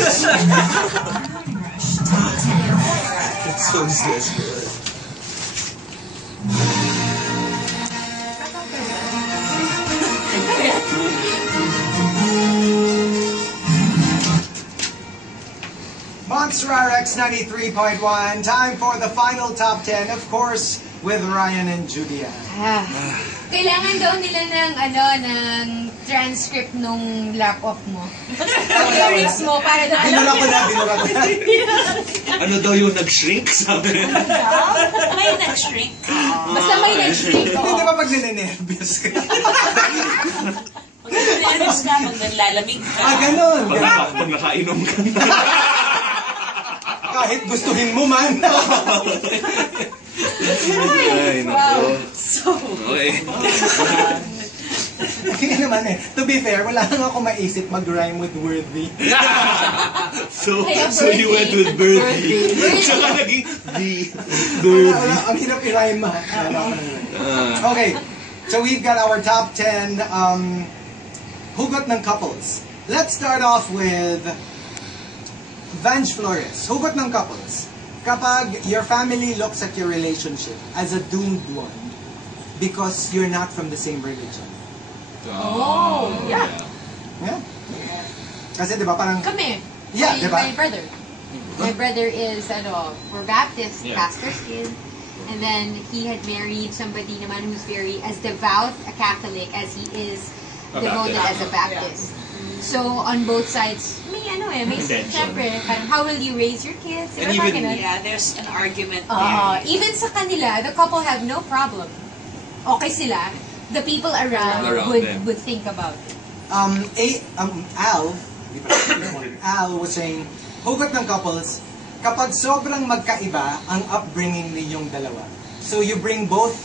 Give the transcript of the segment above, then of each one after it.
It's so desperate. Monster RX 93.1. Time for the final top 10, of course, with Ryan and Julia. Kailangan daw nila ng transcript nung lap-off mo. Lyrics mo para daw. Binula ko na. Ano daw yung nag-shrink? Sabi. May nag-shrink. Basta may nag-shrink. Hindi ba pag ninenervyos ka? Pag nag-nervous ka, pag naglalamig ka. Ganun. Pag nakainom ka na. Kahit gustuhin mo man. Ay, Wow. So, okay. Hindi naman to be fair, wala nang ako maisip mag-rhyme with worthy. So Kaya you went with Birdie. Tsaka naging Wala, ang hirap i-rhyme ha. Okay, so we've got our top 10 hugot ng couples. Let's start off with Vange Flores. Hugot ng couples. Kapag your family looks at your relationship as a doomed one because you're not from the same religion. Oh, yeah. Yeah? Kasi di ba parang... Kami. Yeah, di ba? My brother. My brother is, we're Baptist, pastor's kid. And then he had married somebody naman who's very as devout a Catholic as he is devoted as a Baptist. So on both sides, may syempre, parang how will you raise your kids? And even, there's an argument there. Even sa kanila, the couple have no problem. Okay sila. The people around would think about it. Al was saying, hugot ng couples, kapag sobrang magkaiba ang upbringing ninyong dalawa. So you bring both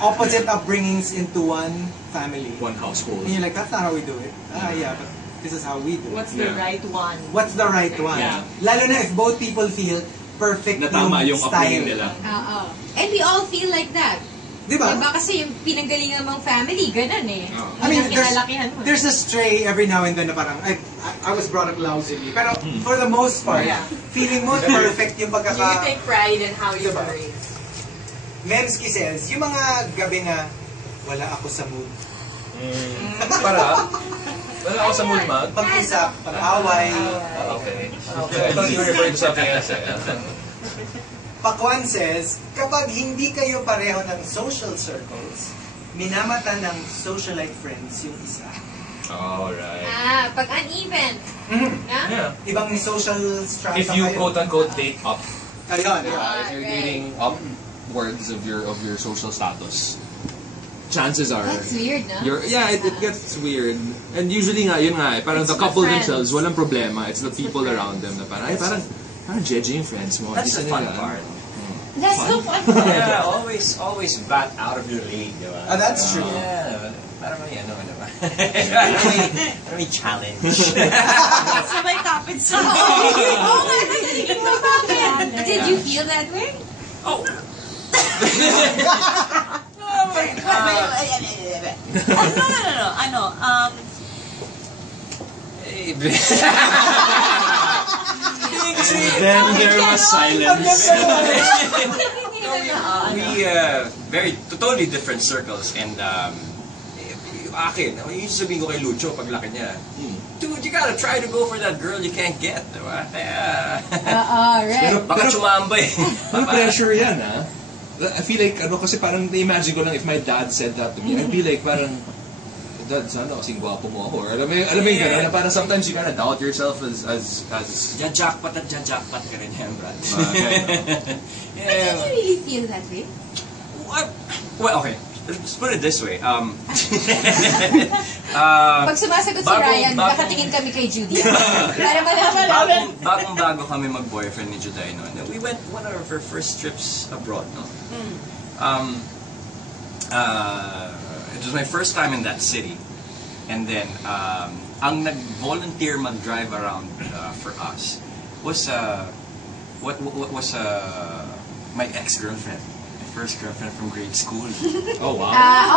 opposite upbringings into one family. one household. And you're like, that's not how we do it. Yeah, but this is how we do it. What's the right one? What's the right one? Yeah. Lalo na if both people feel perfect Natama yung style. upbringing nila. And we all feel like that. Diba? Diba kasi yung pinanggalingan mong family, ganun eh. I mean, kinalakihan mo. there's a stray every now and then na parang, I was brought up lousily. Pero for the most part, feeling mo perfect yung pagkaka... You take pride in how you were raised. Memski says, yung mga gabi na wala ako sa mood. Para? Wala ako sa mood, mag? Pag-usap, pag-away. Okay. I thought you were referring to something else. Pakwan says, kapag hindi kayo pareho ng social circles, minamata ng socialite friends yung isa. Alright. Pag uneven. Yeah. Ibang social strata If you kayo. quote-unquote date up, Ayun. if you're dating upwards of your social status, chances are That's weird, no? it gets weird. And usually nga, yun nga, parang the couple themselves, walang problema. It's the people around them na parang, parang judging friends mo. That's the fun part. That's so fun. Yeah, always bat out of your league, di ba? That's true. Yeah, para may may challenge. Sabay tapid sa Did you feel that way? No, Then there was silence. We totally different circles and akin, yung sabihin ko kay Lucho paglaki niya, dude, you gotta try to go for that girl you can't get, diba? Kaya, Right. baka chumamba eh. Pero pressure yan, ha? I feel like, kasi parang na-imagine ko lang if my dad said that to me, I'd be like, parang, Dad, sana kasing gwapo mo ako. Or alam mo yung gano'n, na parang sometimes you kinda doubt yourself as... Jajakpat at jajakpat ka rin yan, Brad. But did you really feel that way? Well, okay. Let's put it this way. Pag sumasagot si Ryan, kakatingin kami kay Judy. Para malaman. Bagong-bago kami mag-boyfriend ni Juday noon. We went one of our first trips abroad, no? It was my first time in that city. And then, ang nag-volunteer mag-drive around for us was my ex-girlfriend. My first girlfriend from grade school. Oh, wow.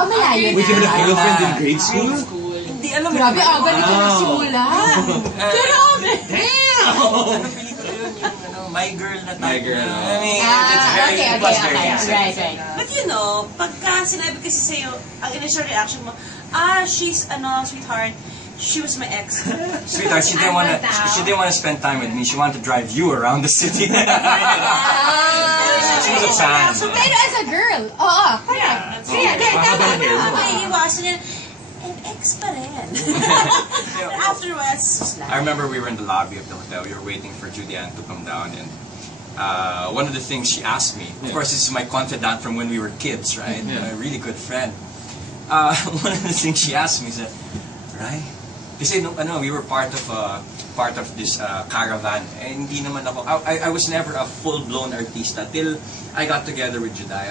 Malayo na. Wait, you had a girlfriend in grade school? Hindi, alam mo. Grabe, aga nito ng simula. Grabe. Damn! Anong pelikula yun? Yung My Girl na type. My Girl, na. oh. I mean, it's very, okay, it was very okay. insane. Right. But you know, pagka sinabi kasi sa'yo, ang initial reaction mo, she's, sweetheart, she was my ex. Sweetheart, she didn't want to spend time with me. She wanted to drive you around the city. She was a fan. Pero as a girl, correct. Yeah, Tama. maiiwasan niya, ex pa rin. But afterwards, I remember we were in the lobby of the hotel. We were waiting for Julianne to come down, and one of the things she asked me, of course, this is my confidant from when we were kids, right? A really good friend. One of the things she asked me said, "Rai, kasi we were part of this caravan. Eh, hindi naman ako. I was never a full-blown artista till I got together with Juday.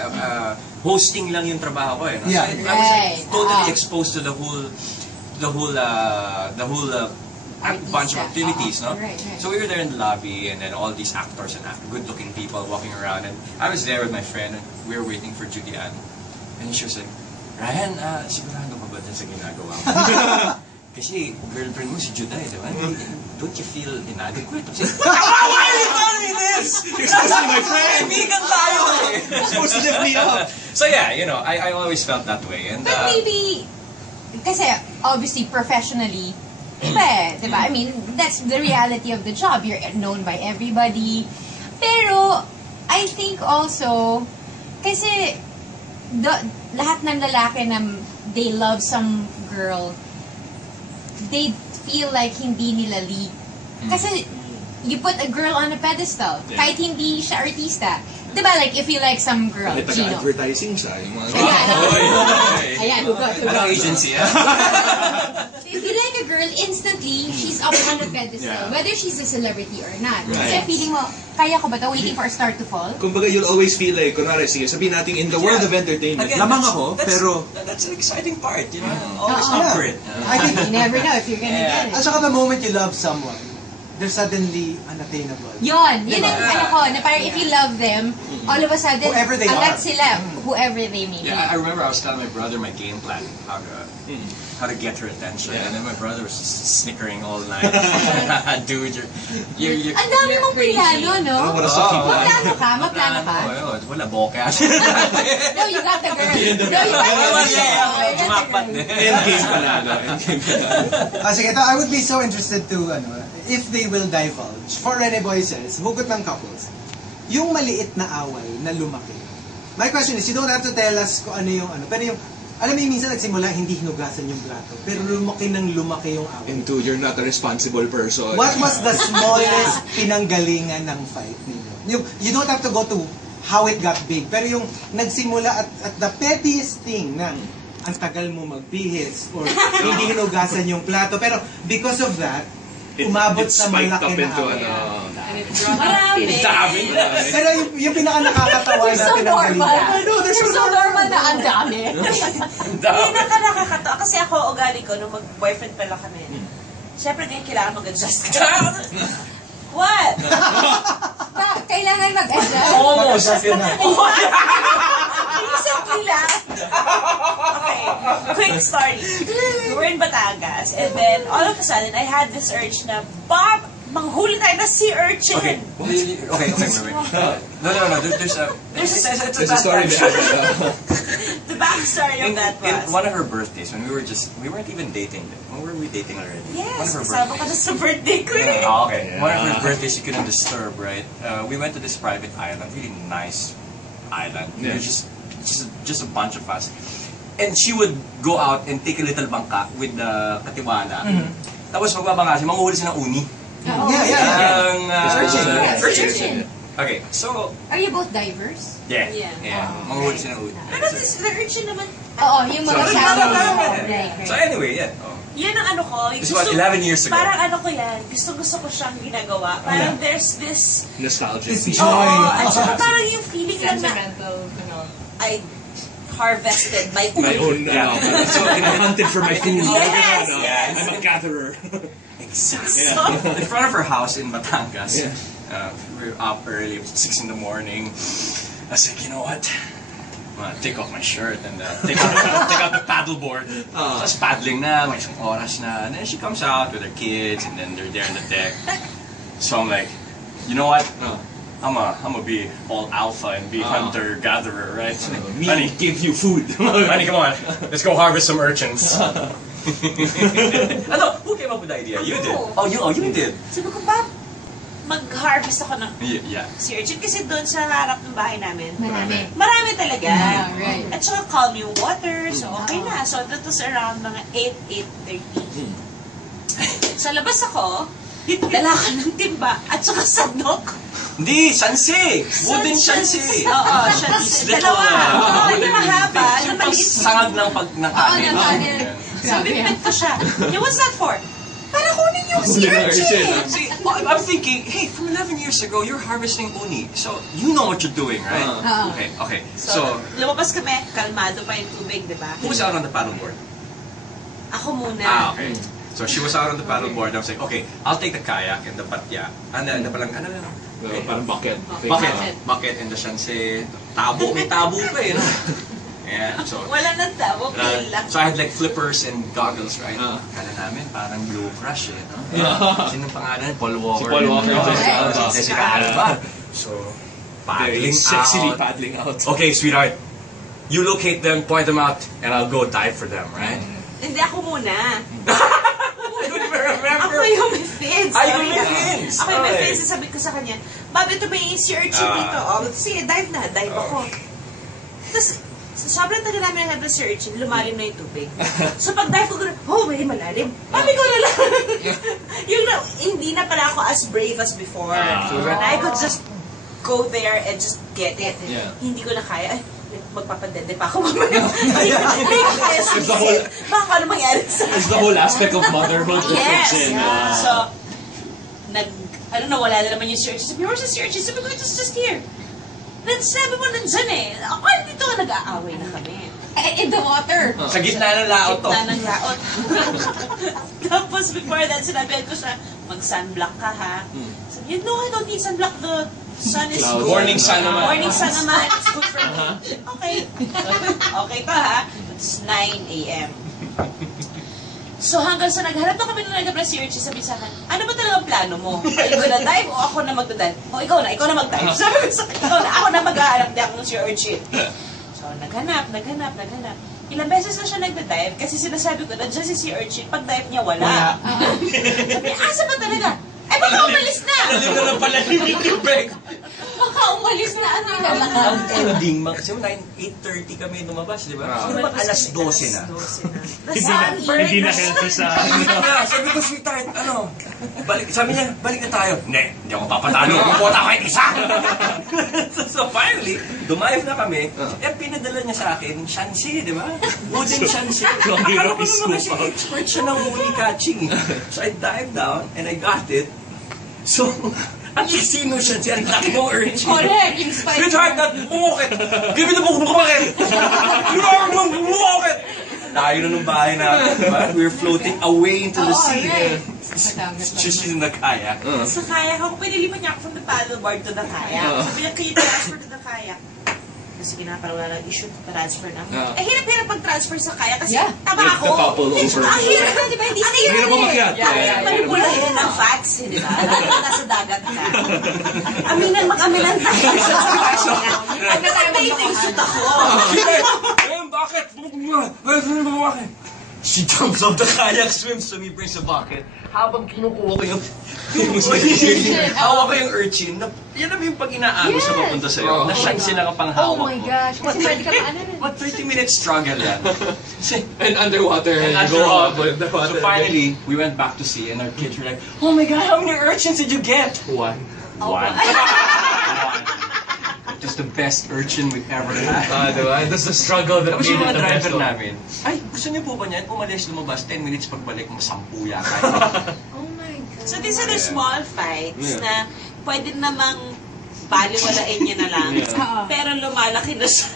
Hosting lang yung trabaho ko. No? Yeah. So I was like, totally exposed to the whole bunch of activities, no? Right. So we were there in the lobby, and then all these actors and good-looking people walking around, and I was there with my friend, and we were waiting for Julianne. And she was like, "Ryan, sigurado ka ba dyan sa ginagawa mo?" Kasi girlfriend mo si Juday, di ba? Don't you feel inadequate? Why are you telling me this? You're supposed to be my friend. Kaibigan tayo eh. You're supposed to lift me up. So yeah, I always felt that way. And But maybe, kasi obviously professionally, iba eh, di ba? I mean, that's the reality of the job. You're known by everybody. Pero, I think also, kasi lahat ng lalaki na they love some girl, they feel like hindi nila lead. Kasi you put a girl on a pedestal, kahit hindi siya artista. Diba, like, if you like some girl, Kahit Gino. taga-advertising siya. Yung mga... Ayan, hugot. Anong agency, ah? If you like a girl, instantly, she's up on a pedestal. Yeah. Whether she's a celebrity or not. Right. Kasi feeling mo, kaya ko ba ito? Waiting for a star to fall? Kumbaga, you'll always feel like, kunwari, sige, sabihin natin, in the world of entertainment, Again, lamang ako, pero... That's an exciting part, you know? Always Oo. up for it. I think, You never know if you're gonna get it. at saka the moment you love someone, they're suddenly unattainable. Yun ang Diba? ano ko, na parang if you love them, all of a sudden, Whoever they agad are. sila, whoever they may be. Yeah, I remember I was telling my brother my game plan, how to get her attention, Yeah. and then my brother was just snickering all night. Dude, you're Ang dami mong plano, no? What a sucky plan. Maplano ka? Wala boka. No, you got the girl. No, you got the girl. Jumakpat din. Endgame panalo. Endgame panalo. Sige, ito, I would be so interested to, if they will divulge, for Rene Voices, hugot ng couples, yung maliit na away na lumaki. My question is, you don't have to tell us kung ano yung pero yung, alam mo yung minsan nagsimula, hindi hinugasan yung plato, pero lumaki yung away. And two, you're not a responsible person. What was the smallest pinanggalingan ng fight ninyo? You don't have to go to how it got big, pero yung nagsimula at the pettiest thing na ang tagal mo magbihis or hindi hinugasan yung plato, pero because of that, umabot sa malaki na away. marami. Dami. Pero yung pinaka-nakakatawa na pinanggalingan. They're so normal na ang dami. Nakakatawa. Kasi ako, ugali ko, nung mag-boyfriend pala kami. Siyempre, ngayon kailangan mag-adjust ka. What? Kailangan mag-adjust. Almost. Recently lang. Okay, quick story. We were in Batangas, and then all of a sudden, I had this urge na, Bob, manghuli tayo na sea urchin. Okay, wait. No. There's a story behind it. The backstory of that in was... one of her birthdays, when we weren't even dating. When were we dating already? Yes, one of her kasama ka na sa birthday ko eh. Oh, okay. One of her birthdays, she couldn't disturb, right? We went to this private island, really nice island. Yeah. It was just a bunch of us. And she would go out and take a little bangka with the katiwala. Tapos magbabanga siya, manguhuli siya ng uni. Yeah. Urchin. Okay, so... Are you both divers? Yeah. Manguhuli siya ng uni. Pero this, the urchin naman, Oo, yung mga So, shallow. So anyway, yeah. yan ang ano ko. This was 11 years ago. Parang ano ko yan, gusto ko siyang ginagawa. Parang there's this... Nostalgic. It's Oo, joy. at saka parang yung feeling lang na Sentimental, I harvested my My own, so I hunted for my food. Yes, yes. I'm a gatherer. Exactly. In front of her house in Batangas. We were up early, 6 in the morning. I was like, you know what? I'm gonna take off my shirt and take out the paddleboard. Just paddling na, may isang oras na. And then she comes out with her kids, and then they're there on the deck. So I'm like, you know what? I'm gonna be all alpha and be hunter-gatherer, right? So like, Me give you food. honey, come on. Let's go harvest some urchins. Ano? Who came up with the idea? You did. Oh, you did. Sabi ko, ba, mag-harvest ako ng Yeah. sea urchin kasi doon sa harap ng bahay namin. Marami talaga. Yeah, right. At saka calm yung water, so okay na. So that was around mga 8:30. Sa labas ako, dala ka ng timba at saka sandok. Hindi, shansi! Wooden shansi! Oo, shansi. Dalawa. Oo, yung mahaba, na Yung maliit. sangag ng kanin. Sabi, pet ko siya. What's that for? Para kunin yung sea urchin. See, I'm thinking, hey, from 11 years ago, you're harvesting uni. So, you know what you're doing, right? Okay. So, lumabas kami, kalmado pa yung tubig, di ba? who was out on the paddleboard? Ako muna. Okay. So, she was out on the paddleboard. I was like, okay, I'll take the kayak and the patya. And then, Parang bucket. Bucket and the shansi. Tabo. May tabo pa eh, no? Yeah, so... Wala nang tabo, plain lang. So I had like flippers and goggles, right? Kala namin, parang Blue Crush eh, no? Sinong pangalan? Paul Walker. Si Paul Walker. Jessica Alba. So, paddling Sexily out. paddling out. Okay, sweetheart. You locate them, point them out, and I'll go dive for them, right? Hindi, ako muna. I don't even remember. Ako yung may fins. Ay, yung may fins. Ako yung may fins. Sabi ko sa kanya, Bob, ito may sea urchin dito. Sige, dive na. Dive ako. Tapos, sobrang tagal namin na sea urchin, lumalim na yung tubig. So pag dive ko, may malalim. Sabi ko na lang. Hindi na pala ako as brave as before. And I could just go there and just get it. Hindi ko na kaya. Ay, magpapadede pa ako mamaya. Hindi ko kaya sumisit. Baka ano mangyari sa akin. It's the whole aspect of motherhood. Yes. Fiction. So, wala na naman yung sea urchin. Sabi, where's the sea urchin? Sabi ko, it's just here. Then sabi mo nandyan eh. Ako, dito ka nag-aaway na kami. In the water. Sa gitna ng laot to. Gitna ng laot. Tapos before that, sinabihan ko siya, mag-sunblock ka ha. Sabi, no, I don't need sunblock. The sun is good. Morning sun naman. Morning sun naman. It's good for me. Okay. Okay pa ha. It's 9 a.m. So hanggang sa nagharap na kami ng sea urchin, sabi sa akin, ano ba talagang plano mo? Are you gonna dive o ako na magdadive? O ikaw na mag-dive. Sabi ko sa akin, ako na mag-aharap di ako ng sea urchin. So naghanap. Ilang beses na siya nagda-dive kasi sinasabi ko, nandiyan si sea urchin, pag dive niya wala. Sabi, asa ba talaga? Ay baka umalis na! Alam na lang pala yung tubig. Baka umalis na ano na lang. Ang ending, kasi 8:30 kami lumabas, di ba? Siguro alas 12 na. Hindi na healthy sa... Sabi ko, sweetheart, sabi niya, balik na tayo. Hindi ako papatalo. Pupunta kahit isa. So finally, dumayaf na kami. Pinadala niya sa akin, shansi, di ba? Wooden shansi. Akala ko naman kasi expert siya ng uni catching. So I dived down and I got it. So, ang iksino siya siya, ang laki mong urchin. Correct, yung spike. Sweetheart, bumukit! Give me the book, bumukit! You know, bumukit! Tayo na ng bahay natin, diba? We're floating away into the sea. She's in the kayak. Sa kayak ako, pinilipan niya ako from the paddleboard to the kayak. Sabi niya, can you transfer to the kayak? Sige na, parang wala lang issue, transfer na. Hirap-hirap pag-transfer sa kayak kasi tama Like ako. the couple over. Ang hirap na, di ba? Hindi ang hirap umakyat. Manipulahin ng facts, di ba? Nasa dagat ka. Mag-aminan tayo. Nagka-bathing suit ako. Bakit? Bakit? She jumps off the kayak, swims to me, brings a bucket. Habang kinukuha ko yung hawak ko yung urchin, yan naman yung pag inaagos na papunta sa'yo, na siyang sinakapanghawak Oh my gosh. Kasi pwede ka pa ano na. What 30-minute struggle yan? And underwater. And go up with the water. So finally, we went back to sea and our kids were like, oh my God, how many urchins did you get? One. It was the best urchin we've ever had. Diba? And that's the struggle that Tapos made yung it mga the best driver one. namin, ay, gusto niyo po ba niyan? Umalis, lumabas, 10 minutes pagbalik, 10 yata. Oh my God. So these are the small fights na pwede namang baliwalain niya na lang. Pero lumalaki na siya.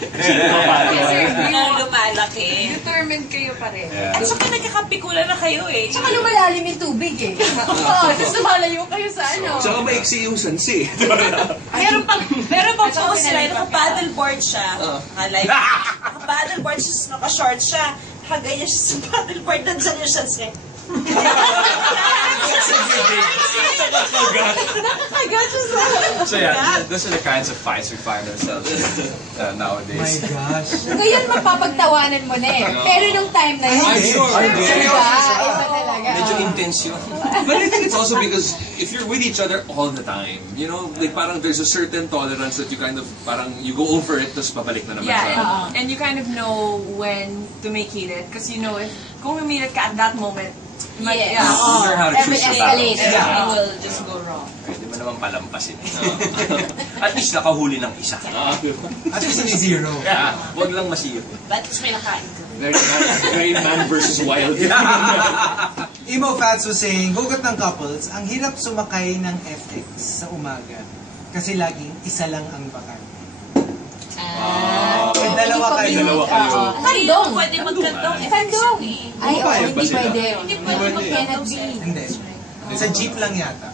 Lumalaki. Determined kayo pa rin. At saka nagkakapikulan na kayo eh. Tsaka lumalalim yung tubig eh. Oo, tapos lumalayo kayo sa ano. Tsaka maiksi yung sansi. Meron pang post sila, naka-paddleboard siya. Naka-paddleboard siya, naka-short siya. Nakagaya siya sa paddleboard, nandiyan yung shots niya. So yeah, those are the kinds of fights we find ourselves in My nowadays. gosh. Ngayon, mapapagtawanan mo na eh. Pero nung time na yun, Ay, sure. iba talaga. Medyo intense yun. But I think it's also because if you're with each other all the time, you know, like parang there's a certain tolerance that you kind of, parang you go over it, tapos babalik na naman Yeah, siya. and you kind of know when to make heated. Because you know, if kung humilit ka at that moment, You learn how to choose your escalate. battles. everything will just go wrong. Pwede mo naman palampasin. At least nakahuli ng isa. At least hindi zero. Yeah, wag lang masiro. But it's may nakain ka. Very man versus wild. Emo Fats was saying, hugot ng couples, ang hirap sumakay ng FX sa umaga. Kasi laging isa lang ang bakante. May dalawa kayo. Kandong. Pwede magkandong. Kandong. Ay, oo, Payag ba hindi sila? pwede. Hindi pwede Cannot be. Hindi. Sa jeep lang yata.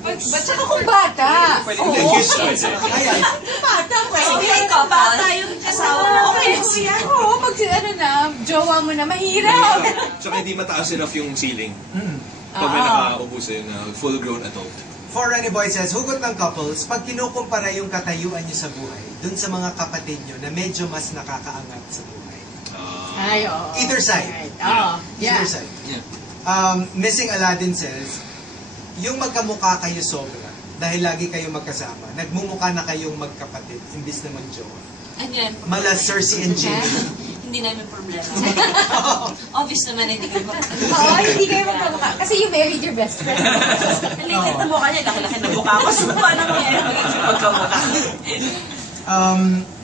Ba't saka kung bata? Pwede Oo. Ayan. Bata, So, may bata yung asawa mo. Okay, so yan. Oo, pag ano na, jowa mo na, mahirap. Tsaka hindi mataas enough yung ceiling. Mm. Pag may nakaubuso yun, full-grown adult. For Any Boy says, hugot ng couples, pag kinukumpara yung katayuan nyo sa buhay, dun sa mga kapatid nyo na medyo mas nakakaangat sa buhay. Ay, oo. Either side. Oo. Either side. Missing Aladdin says, yung magkamukha kayo sobra, dahil lagi kayo magkasama, nagmumukha na kayong magkapatid, imbis na magjowa. Ayan. Mala Cersei and Jaime. Hindi namin problema. Obvious naman, hindi kayo magkakita. Oo, hindi kayo magkamukha. Kasi you married your best friend. Ang liit na mukha niya, laki-laki na mukha ko. So, paano mo yan magkamukha?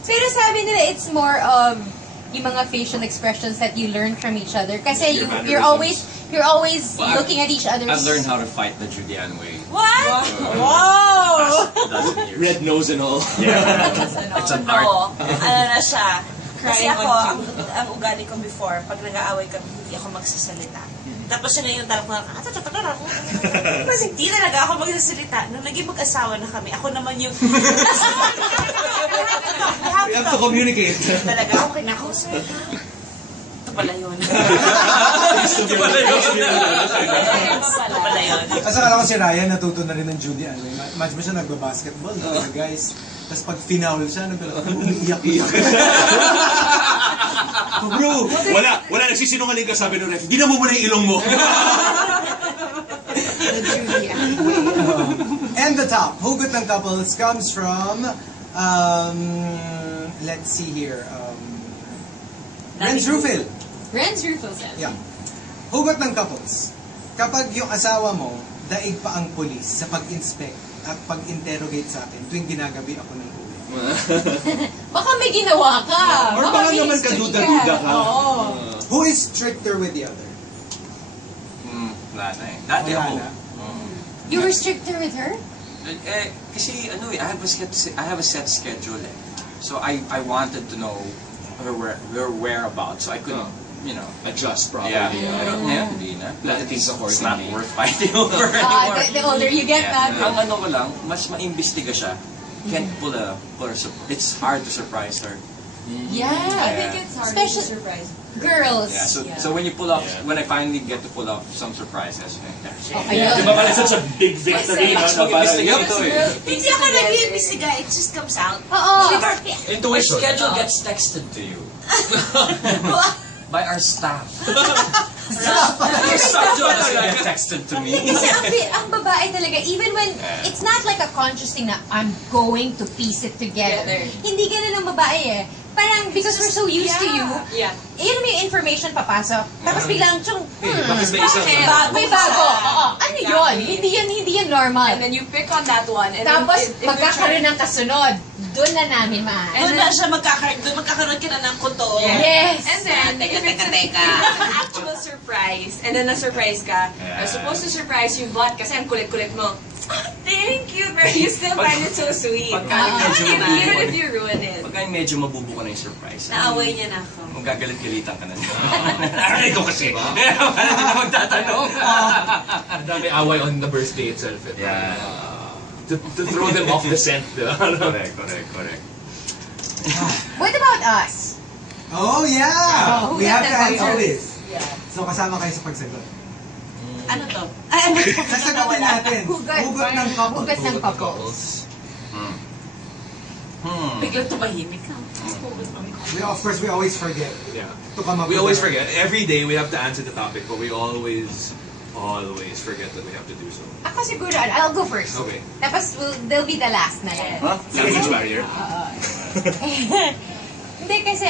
Pero sabi nila, it's more of yung mga facial expressions that you learn from each other. Kasi you're always Well, looking at each other's... I've learned how to fight the Julian way. What? Wow! Dozen years. Red nose and all. It's an art. No, ano na siya. Kasi ako, ang ugali ko before, pag nag-aaway kami, hindi ako magsasalita. Tapos yun na yung talak na, mas hindi talaga ako magsasalita. Nung naging mag-asawa na kami, ako naman yung... You have to communicate. Talaga ako kinakausap. Ito pala yun. Ito pala yun. Ito pala yun. Kasi akala ko si Ryan natuto na rin ng Judy Ann. Match mo siya nagbabasketball, no? Guys. Tapos pag final siya, umiiyak. Bro, wala nagsisinungaling ka, sabi ng ref, gina mo muna yung ilong mo. And the top, hugot ng couples comes from, let's see here, Renz Rufil. Renz Rufil says. Yeah. Hugot ng couples. Kapag yung asawa mo, daig pa ang pulis sa pag-inspect at pag-interrogate sa akin tuwing ginagabi ako ng ulo. Baka may ginawa ka. Or baka may naman history kaduda-duda ka. Oo. Who is stricter with the other? Wala na eh. Dati Wala ako. na. You were stricter with her? Kasi ano eh, I have a set schedule eh. So I wanted to know her whereabouts so I could, you know, Adjust properly. yeah. Pero ngayon, hindi na. Let things It's not accordingly. worth fighting over anymore. The older you get, Yeah. na. Ang ano ko lang, mas maimbestiga siya. Can't pull her it's hard to surprise her. Yeah. I think it's hard to surprise Girls. Yeah, so when you pull off, when I finally get to pull off some surprises, Ayun. Di ba pala such a big victory? Mas no? mag-imbestiga Parang, ito eh. Hindi ako nag-iimbestiga, it just comes out. Oo. Intuition. Schedule gets texted to you by our staff. Your staff doesn't get texted to me. Kasi ang babae talaga, even when, it's not like a conscious thing na, I'm going to piece it together. Hindi ganun ang babae eh. Parang, because we're so used to you, yun mo yung information papasok. Tapos biglang, bakit may isang... may bago. Oo. Ano yun? Hindi yun normal. And then you pick on that one. And Tapos, then, magkakaroon ng kasunod. Doon na namin Doon na siya magkakaroon ka na ng kuto. Yes. And then, if it's an actual surprise, and then na-surprise ka, I'm supposed to surprise you, but kasi ang kulit-kulit mo, thank you, but you still find it so sweet. Even if you ruin it. Pagka medyo mabubuka na yung surprise. Naaway niya na ako. Magagalit-galitan ka na niya. Ito kasi. Wala na magtatanong. Ang dami away on the birthday itself. Yeah. To throw them off the scent. Correct. What about us? Oh, yeah! Oh, We have to that's answer always- this. So, kasama kayo sa pagsagot. Ano to? Ay, Sasagutin natin. Hugot ng couple. Hugot ng couples. Biglang tumahimik ka. Of course, we always forget Yeah. to come up We with always our- forget. Every day we have to answer the topic, but we always forget that we have to do so. Ako siguro, I'll go first. Okay. Tapos, they'll be the last na lang. Huh? Language barrier. Hindi kasi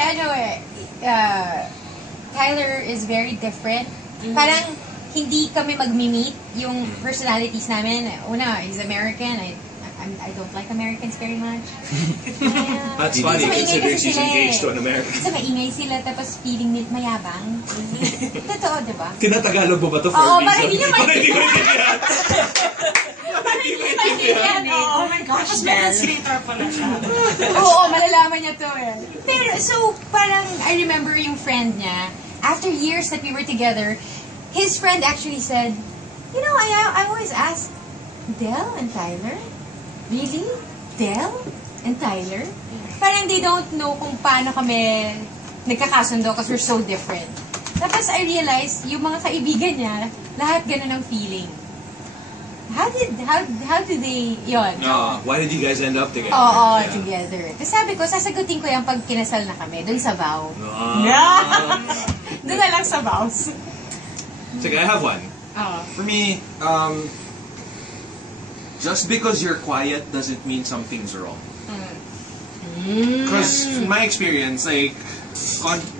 Tyler is very different. Parang hindi kami mag-meet yung personalities namin. Una, he's American. I don't like Americans very much. That's Kasi funny maingay considering kasi she's sila engaged to an American. Kasi maingay sila, tapos feeling nila mayabang. Totoo, diba? Tinatagalog mo ba to for Oo, a reason? parang hindi niyo maintindihan. Parang hindi maintindihan. Oh my gosh, tapos may translator pala siya. Oo, malalaman niya to eh. Pero, so, parang, I remember yung friend niya, after years that we were together, his friend actually said, you know, I always ask, Del and Tyler? Really? Del and Tyler? Parang they don't know kung paano kami nagkakasundo because we're so different. Tapos I realized, yung mga kaibigan niya, lahat ganun ang feeling. How did they, yun? Why did you guys end up together? Oo, Yeah. together. Tapos sabi ko, sasagutin ko yung pag kinasal na kami, dun sa vow. Dun na lang sa vows. Sige, I have one. Oo. For me, just because you're quiet doesn't mean something's wrong. Because in my experience, like,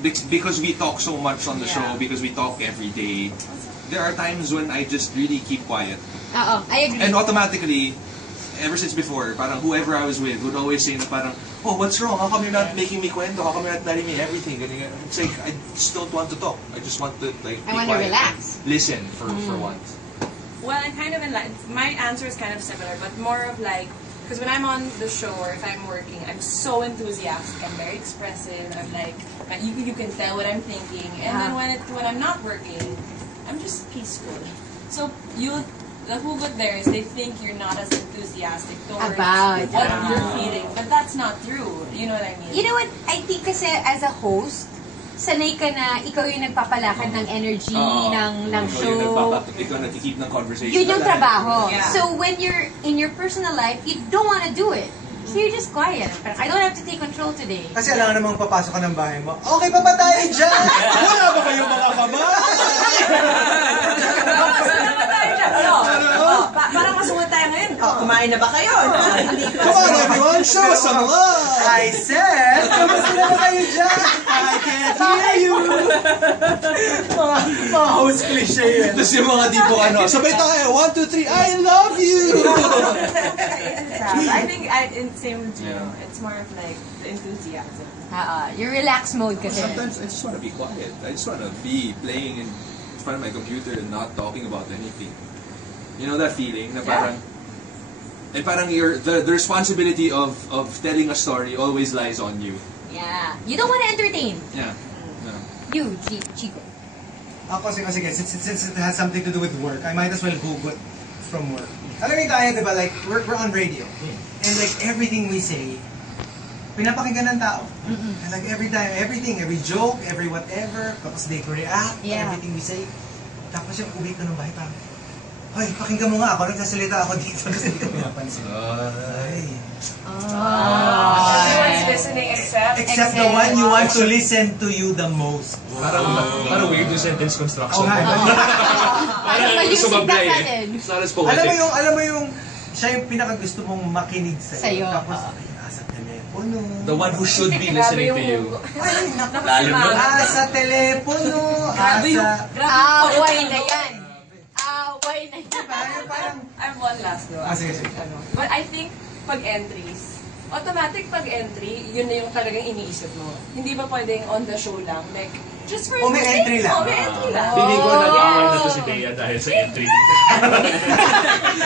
because we talk so much on the show, because we talk every day, there are times when I just really keep quiet. Oo, I agree. And automatically, ever since before, parang whoever I was with would always say na parang, oh, what's wrong? How come you're not making me kwento? How come you're not telling me everything? Ganyan. It's like, I just don't want to talk. I just want to, like, be I want to quiet. relax. Listen for once. Well, I'm kind of in line. My answer is kind of similar, but more of like, because when I'm on the show or if I'm working, I'm so enthusiastic. I'm very expressive. I'm like, you can tell what I'm thinking. And then when I'm not working, I'm just peaceful. So the hugot there is they think you're not as enthusiastic towards About. what you're feeling, but that's not true. You know what I mean? You know what? I think kasi as a host, sanay ka na ikaw yung nagpapalakad ng energy ng show. Ikaw nag-keep ng conversation. Yun yung trabaho. Yeah. So when you're in your personal life, you don't want to do it. So you're just quiet. Parang, I don't have to take control today. Kasi alam namang papasok ka ng bahay mo, okay pa ba tayo dyan? Wala ba kayong mga kamay? Parang masunod tayo ngayon. Kumain na ba kayo? Hindi pa. Come on everyone, show us some love! I said, kamusta na ba kayo dyan? I can't hear you! Mga host cliche yun. Tapos yung mga tipo sabay tayo, 1, 2, 3, I love you! I think same with you. It's more of like the enthusiasm. Your relax mode kasi. Sometimes I just want to be quiet. I just want to be playing in front of my computer and not talking about anything. You know that feeling na parang, and parang the responsibility of telling a story always lies on you. Yeah. You don't want to entertain. Yeah. You, Chico. Ako, sige, since it has something to do with work, I might as well hugot from work. Alam mo tayo, diba, like, we're on radio. And like, everything we say, pinapakinggan ng tao. And like, every time, everything, every joke, every whatever, tapos they react to everything we say. Tapos yung uwi ka ng bahay, parang, hoy, pakinggan mo nga ako, nagsasalita ako dito, kasi hindi ka pinapansin. Ay. Everyone's listening Except the one you want to listen to you the most. Parang weird yung sentence construction. Parang mali yung sumablay sintak natin. It's not as poetic. Alam mo yung, siya yung pinakagusto mong makinig sa'yo. Sa'yo. Tapos, sa telepono. The one who should be listening to you. Lalim nun. Sa telepono. Away na yan. Away na yan. Parang, I have one last though. sige. But I think pag entries, automatic pag entry, yun na yung talagang iniisip mo. Hindi ba pwedeng on the show lang? Like, just for may entry lang. May entry lang. Hindi ko nag-awal na to si Bea dahil sa entry dito.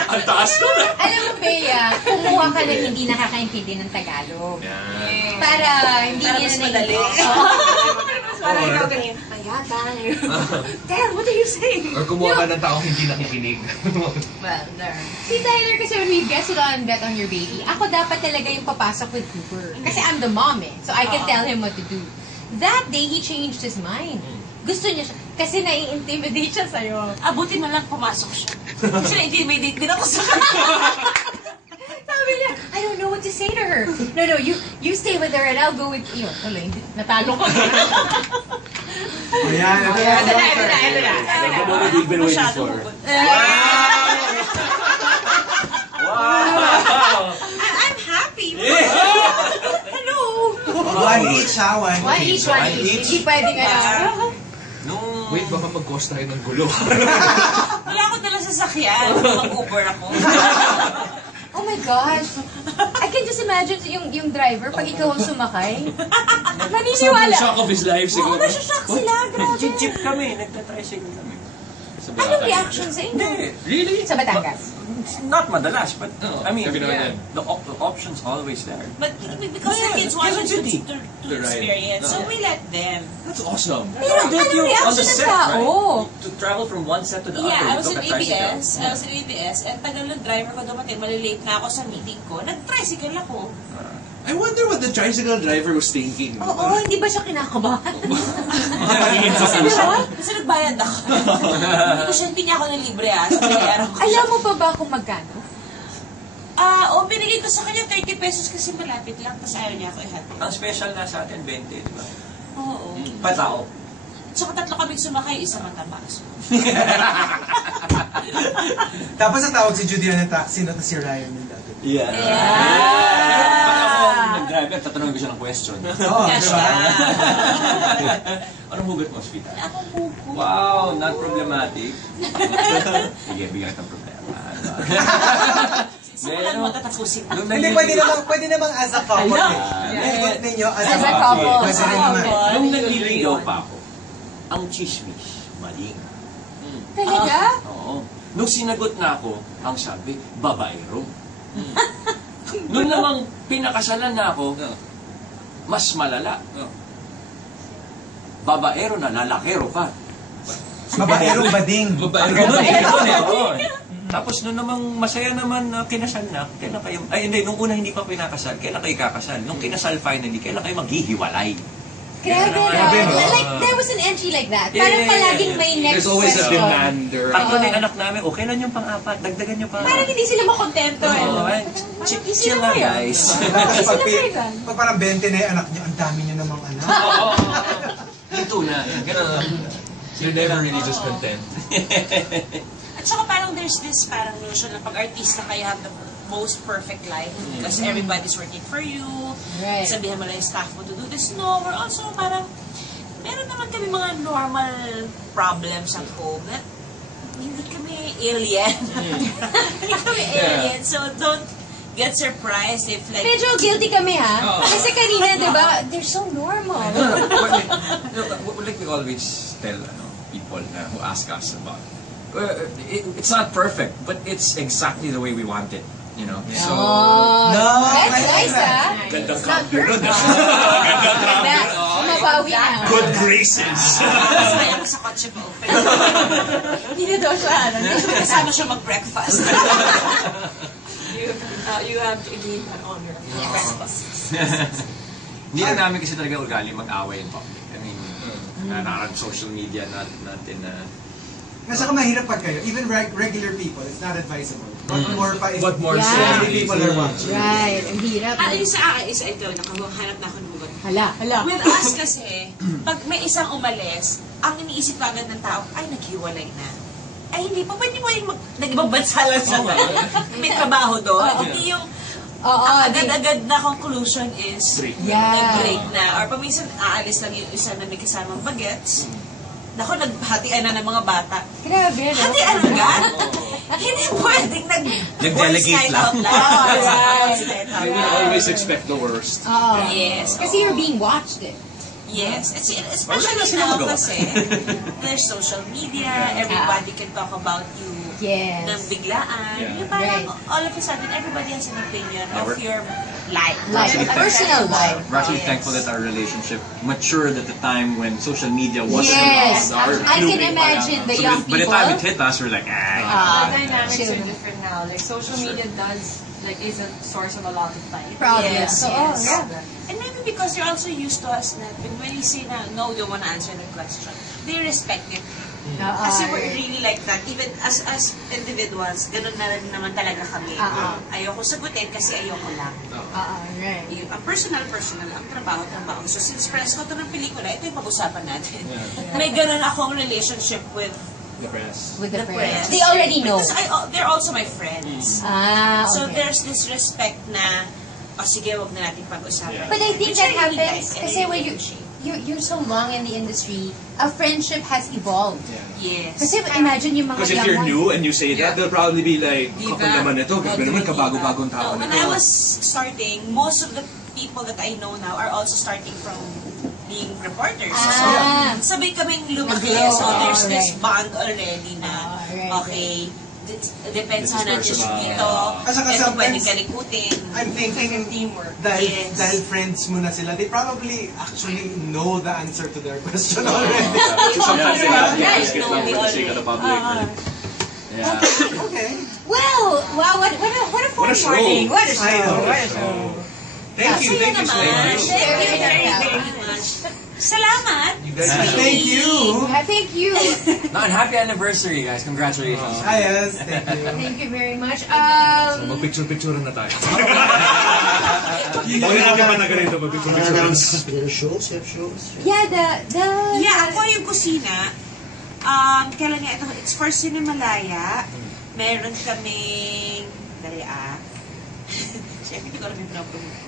Ang taas ko na. Alam mo, Bea, kumuha ka ng hindi nakakaintindi ng Tagalog. Yan. Para hindi Para niya mas na madali. Parang ikaw ganyan, mayabang. Dad, what are you saying? Or kumuha ka ng taong hindi nakikinig. Well, there. Si Tyler kasi when we guested on Bet on Your Baby, ako dapat talaga yung papasok with Cooper. Kasi I'm the mom eh. So I can tell him what to do. That day, he changed his mind. Gusto niya siya. Kasi nai-intimidate siya sa'yo. Abuti mo lang pumasok siya. Actually, may date din ako sa Sabi niya, I don't know what to say to her. No, you stay with her and I'll go with you. Tuloy, natalo ko. Ayan, Ito na. The moment we've been waiting for. Wow! I'm happy. Hello. One each, ha? One One each. Hindi pwedeng No. Wait, baka mag-cause tayo ng gulo. Wala ako dala sa sakyan. Mag-Uber ako. Oh my gosh. I can just imagine yung driver, pag ikaw ang sumakay. Naniniwala. Shock of his life Oo, siguro. nasashock sila. Grabe. Jeep kami, nagta-tricycle kami. Anong reaction sa inyo? Really? Sa Batangas? Not madalas, but No, I mean, every now and then. the option's always there. But because the kids want us to The ride. experience, so we let them. That's awesome. Pero did anong you on reaction the ng set, tao? To travel from one set to the Yeah, I other, was you in took a tricycle. ABS. I was in ABS. And tagal ng driver ko dumating. Malilate na ako sa meeting ko. Nag-tricycle ako. I wonder what the tricycle driver was thinking. Oo, hindi ba siya kinakabahan? Kasi nagbayad ako. Hindi ko siya, hindi niya ako ng libre So, binayaran ko. Alam mo pa ba kung magkano? Binigay ko sa kanya 30 pesos kasi malapit lang. Tapos ayaw niya ako ihatid. Ang special na sa atin, 20, di ba? Oo. Patao. Tsaka tatlo kaming sumakay, isa mataba. So, Tapos natawag si Judy ng taxi na to si Ryan yung dati. Yeah. Yeah. Pag ako nag-driver, tatanungin ko siya ng question. Oo, Yes, diba? Anong hugot mo, sweetheart? akong buko. Wow, not problematic. Sige, bigyan kitang problema. Simulan mo, tatapusin ko. Hindi, pwede namang as a couple. Hugot ninyo as As a a couple. couple. Pwede rin naman. Nung nagliligaw pa ako, ang chismis, mali. Talaga? Oo. Nung sinagot na ako, ang sabi, babaero. Nung namang pinakasalan na ako, mas malala. Babaero na, lalakero pa. Babaerong bading. Ganun eh. Oo. Tapos nung namang masaya naman na kinasal na, kailan kayo, ay hindi, nung una hindi pa pinakasal, kailan kayo kakasal? Nung kinasal finally, kailan kayo maghihiwalay? Grabe na. Like, there was an entry like that. Parang palaging may next There's always a question. demander. Tatlo na yung anak namin, o kailan yung pang-apat? Dagdagan nyo pa. Parang hindi sila makontento. Oo, eh. chill lang guys. Tapos pag, Sino kayo? pag parang 20 na yung anak niyo, ang dami niyo namang anak. Ito na. Ganun. You're never really just content. At saka parang there's this parang notion na pag artista ka, you have the most perfect life because everybody's working for you. Right. Sabihan mo lang yung staff mo to do this. No, we're also parang meron naman kami mga normal problems at home na hindi kami alien. Hindi kami alien. So don't get surprised if like... Medyo guilty kami ha. Kasi kanina, di ba, they're so normal. Like we always tell people who ask us about it's not perfect, but it's exactly the way we want it. You know? So, Oh, No, that's nice ha. Gandang It's not cambio nun. perfect. That, mabawi na. Good graces. Tapos may ako sa kotse ko. Hindi na daw siya. Kasama siya mag-breakfast. You have to leave that on your breakfast. hindi na namin kasi talaga ugali mag-away in public. I mean, nakakang social media natin na... Kasi saka mahirap pag kayo, even regular people, it's not advisable. What more pa if What more Yeah. so so many people are watching. Right, ang hirap. Yung sa akin is ito, nakahanap na ako ng buwan. Hala. With us kasi, pag may isang umalis, ang iniisip agad ng tao, ay, naghiwalay na. Ay, hindi pa, pwede mo yung nag-ibang bansa lang siya. May trabaho doon. Hindi yung, Oo, agad-agad na conclusion is, Yeah. nag-break na. Or pag minsan, aalis lang yung isa na may kasamang bagets, naku, naghatian na ng mga bata. Grabe, no? Hatian agad? Hindi pwedeng Nag-delegate lang. They will always expect the worst. Oo. Yes. Kasi you're being watched eh. Yes, Wala na especially sila now magawa. kasi there's social media, everybody can talk about you Yes. ng biglaan. Yeah. Yung parang Right. all of a sudden, everybody has an opinion of your life. Like, personal life. We're actually thankful that our relationship matured at the time when social media wasn't Yes. our I can blooming imagine the so young by the time it people. hit us, we're like, The dynamics chill. are different now. Like social media is a source of a lot of fight. Problems. Yes, So, yes. yeah. And maybe because you're also used to us na when you say na, no, you don't want to answer the question, they respect it. Kasi we're really like that. Even as individuals, ganun na rin naman talaga kami. Ayoko sagutin kasi ayoko lang. Right. Ang personal, ang trabaho. So since press ko ito ng pelikula, ito yung pag-usapan natin. May ganun akong relationship with The press. With the the friends. press. They already know. Because they're also my friends. So Okay. there's this respect na, sige, wag na natin pag-usapan. But I think Which that really happens like, kasi I when really appreciate. you're so long in the industry, a friendship has evolved. Yes. Kasi imagine yung mga Because if young you're ones. new and you say that, they'll probably be like, Diba? kapag naman ito, grabe naman kabago-bagong tao No, when nito. I was starting, most of the people that I know now are also starting from being reporters. So, sabay kaming lumaki. Nag-grow. So, there's this Right. bond already na, Right. okay, depensahan natin This is siya personal. dito. At saka Ito sometimes- pwedeng kalikutin. I'm thinking Teamwork. dahil Yes. friends mo na sila, they probably actually know the answer to their question already. Sometimes they have to Yeah, ask it no, lang we for the sake of the public. Yeah. Okay. Well, wow, what a fun What a show. morning. What a show. I know. What a show. Thank you, Masaya thank you so naman. much. Very much. Salamat. You guys Thank you. Thank you. No, and happy anniversary, guys. Congratulations. Yes, thank you. Thank you very much. So, magpicture-picture na tayo. Huwag natin matagal ito, magpicture-picture. Shows? You have shows? Yeah, the Yeah, ako yung kusina. Kailan nga ito? It's for Cinemalaya. Meron kaming... Dali Siyempre, hindi ko alam yung pinapromote.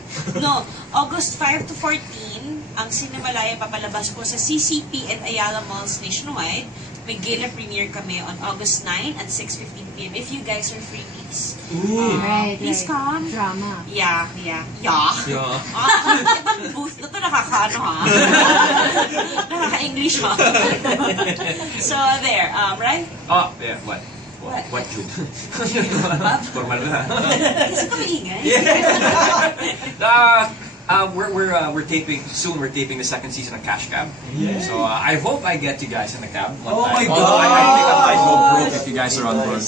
No, August 5 to 14, ang Cinemalaya papalabas ko sa CCP and Ayala Malls nationwide. May gala premiere kami on August 9 at 6:15 p.m. If you guys are free, please. right, Please come. Drama. Yeah. Booth na to, nakakaano ha? Nakaka-English ha? So, there, right? Oh, yeah, what? What Jude? Formal na. Kasi kami ingay. We're taping soon. We're taping the second season of Cash Cab. So I hope I get you guys in the cab. Oh my I God. think I might go broke if you guys are on board.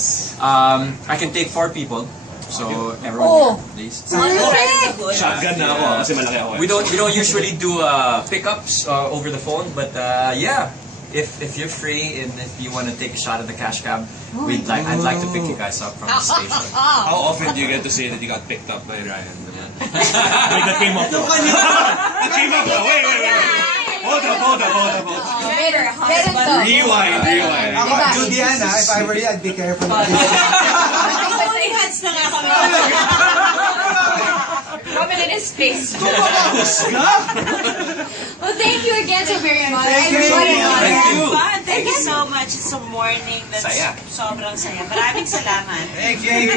I can take 4 people. So everyone, please. Shotgun na ako kasi malaki ako. We don't usually do pickups over the phone, but yeah. If you're free and if you want to take a shot at the Cash Cab, I'd like to pick you guys up from the station. How often do you get to say that you got picked up by Ryan? Wait, that came up. That came up. Wait. Hold up. Better to. Rewind. Ako, Judiana, if I were you, I'd be careful. Holding hands na nga kami. Robin in his face. Husga! Well, thank you again so very much. Thank you. Thank you so much. It's a morning that's Saya. sobrang saya. Maraming salamat. Thank you. Thank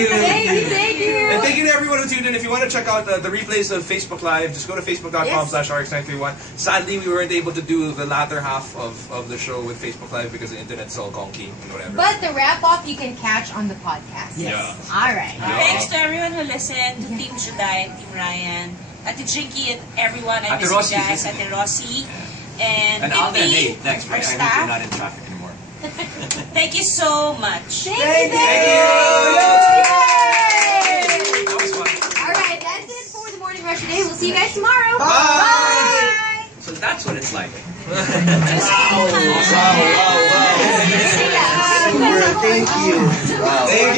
you. And thank you to everyone who tuned in. If you want to check out the replays of Facebook Live, just go to facebook.com/rx931. Sadly, we weren't able to do the latter half of the show with Facebook Live because the internet's all conky and whatever. But the wrap-up you can catch on the podcast. Yeah. All right. Thanks to everyone who listened, to Team Juday, Team Ryan, Ate Jinky and everyone. I Ate miss you Rossi, guys, listen. Ate Rossi. And Alden, hey, Vicky, thanks. our I hope staff. you're not in traffic anymore. Thank you so much. Thank you. That was fun. All right, that's it for the Morning Rush today. We'll see you guys tomorrow. Bye. So that's what it's like. Thank you. Thank you.